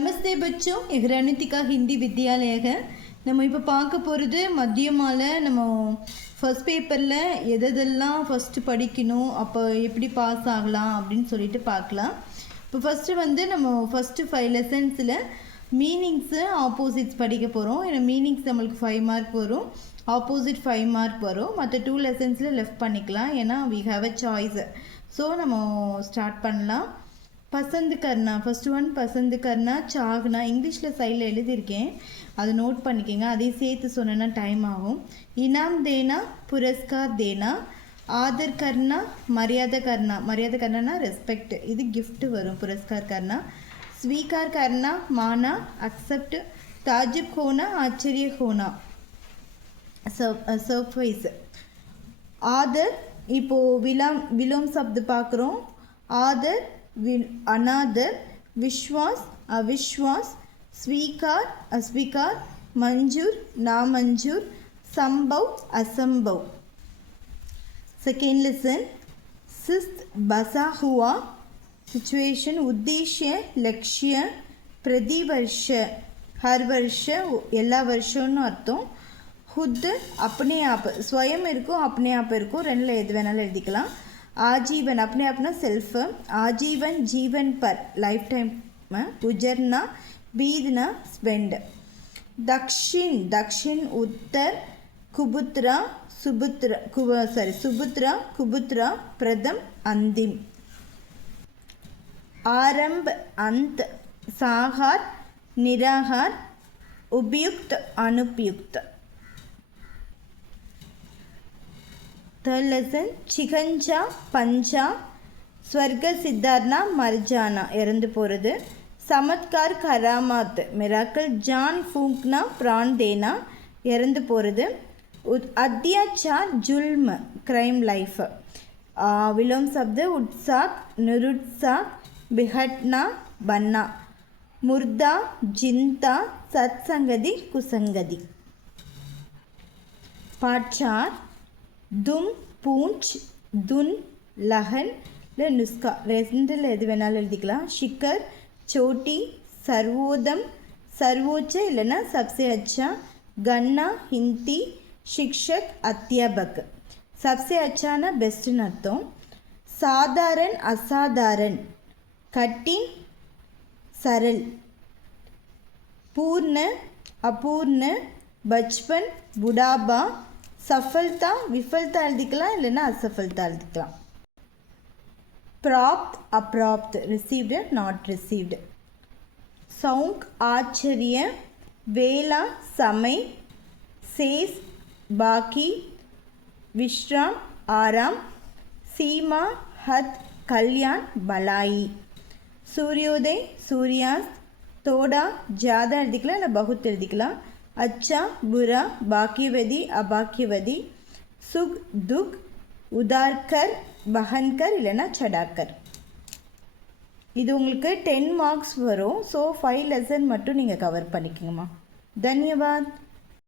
नमस्ते बच्चों, ये रणितिका हिंदी विद्यालय है. நம்ம இப்போ பார்க்க போகிறது மதியமால நம்ம ஃபஸ்ட் பேப்பரில் எதெல்லாம் ஃபஸ்ட்டு படிக்கணும், அப்போ எப்படி பாஸ் ஆகலாம் அப்படின்னு சொல்லிட்டு பார்க்கலாம். இப்போ ஃபஸ்ட்டு வந்து நம்ம ஃபஸ்ட்டு 5 லெசன்ஸில் மீனிங்ஸு ஆப்போசிட்ஸ் படிக்க போகிறோம். ஏன்னா மீனிங்ஸ் நம்மளுக்கு 5 மார்க் வரும், ஆப்போசிட் 5 மார்க் வரும். மற்ற 2 லெசன்ஸில் லெஃப்ட் பண்ணிக்கலாம், ஏன்னா we have a choice. So நம்ம ஸ்டார்ட் பண்ணலாம். पसंद करना फर्स्ट वन पसंद करना चाहना इंग्लिश साइड எழுதியிருக்கேன், அது நோட் பண்ணிக்கங்க. அதையும் சேர்த்து சொன்னா டைம் ஆகும். इनाम देना पुरस्कार देना आदर करना मर्यादा करना रेस्पेक्ट இது गिफ्ट वரும். पुरस्कार करना स्वीकार करना माना एक्सेप्ट ताजुब होना आश्चर्य होना सरप्राइज आदर இப்போ विलोम शब्द பார்க்குறோம். आदर अनादर विश्वास अविश्वास स्वीकार अस्वीकार मंजूर नामंजूर संभव असंभव. सेकेंड लेसन शिस्त बसा हुआ सिचुएशन उद्देश्य लक्ष्य प्रतिवर्ष हर वर्ष எல்லா வருஷம்னு அர்த்தம். खुद अपने आप स्वयं இருக்கும், अपने आप இருக்கும், ரெண்டில் எது வேணாலும் எழுதிக்கலாம். आजीवन अपने अपना सेल्फ, आजीवन जीवन पर लाइफ टाइम, गुजरना बीतना स्पेंड. दक्षिण दक्षिण उत्तर कुबुत्रा सुबुत्रा सुबुत्रा कुबुत्रा प्रथम अंतिम. आरंभ अंत साहार निराहार उपयुक्त अनुपयुक्त. थर्ड लेसन चिकंजा पंचा स्वर्ग सिद्धार्थना मरजाना इरंदु पोरदु. चमत्कार करामात मिराकल जान फूंकना प्राण देना इरंदु पोरदु. अत्याचार जुल्म क्राइम लाइफ. विलोम शब्द उत्साक निरुत्साक बिहटना बन्ना मुर्दा जिंता सत्संगति कुसंगति. पाचार दुम पूंछ दुन लहन नुस्खा ரெண்டில் எது வேணாலும் எழுதிக்கலாம். ஷிக்கர் சோட்டி சர்வோதம் सर्वोच्च இல்லைன்னா सबसे अच्छा गन्ना हिंदी शिक्षक अध्यापक. सबसे अच्छाना बेस्टன்னு அர்த்தம். साधारण असाधारण कठिन सरल पूर्ण अपूर्ण बचपन बुढ़ापा सफलता विफलता எழுதிக்கலாம், இல்லைன்னா असफलता எழுதிக்கலாம். प्राप्त अप्राप्त रिसीव्ड नॉट रिसीव्ड. सौंक आश्चर्य वेला समय शेष बाकी विश्राम आराम सीमा हद कल्याण भलाई. सूर्योदय सूर्यास्त थोड़ा ज़्यादा எழுதிக்கலாம், இல்லை बहुत எழுதிக்கலாம். अच्छा बुरा बाकीवदी अबाकीवदी सुख दुख उदारकर बहनकर இல்லைன்னா சடாக்கர். இது உங்களுக்கு 10 மார்க்ஸ் வரும். ஸோ 5 லெசன் மட்டும் நீங்கள் கவர் பண்ணிக்கோங்கம்மா. தன்யவாத்.